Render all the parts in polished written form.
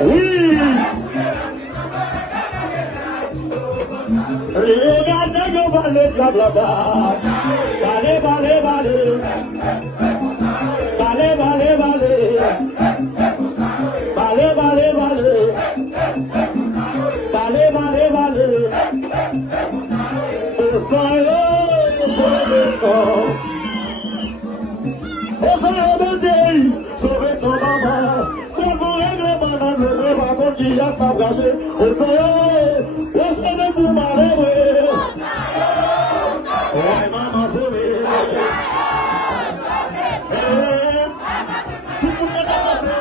Oui. Regardez que va le blabla. Balé, balé, balé. Balé, balé, balé. Balé, balé, balé. Balé, balé, balé. Sauve ton maman. Comment régler maman, le maman qui a pas gâché. Au soleil, au soleil pour malheureux. Ouais, maman sauvée. Tout le monde est avancé.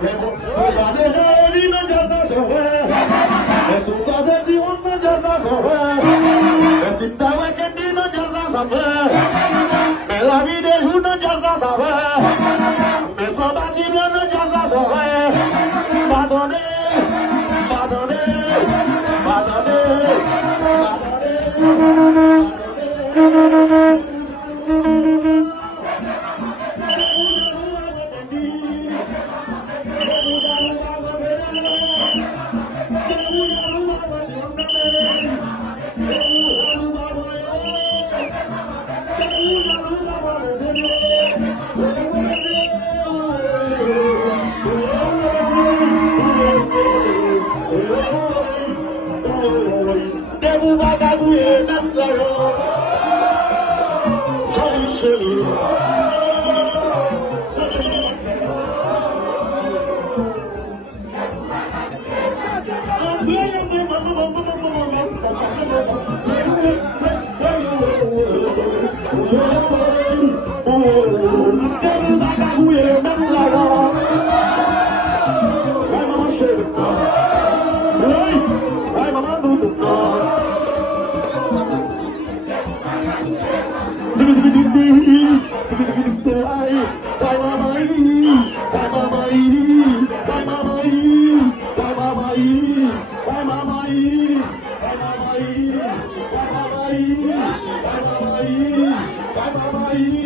Sogane heri na jata sohe, Sugase jiwan na jata sohe, Sindawe kendi na jata sohe, Melavi dehu na jata sohe, Mesobaji na jata sohe, Badone, badone, badone, Debu bagabu ye nam laro, chali sheli. Debu bagabu ye nam laro. Vai mama sheli. Vai mama dudu. Bye.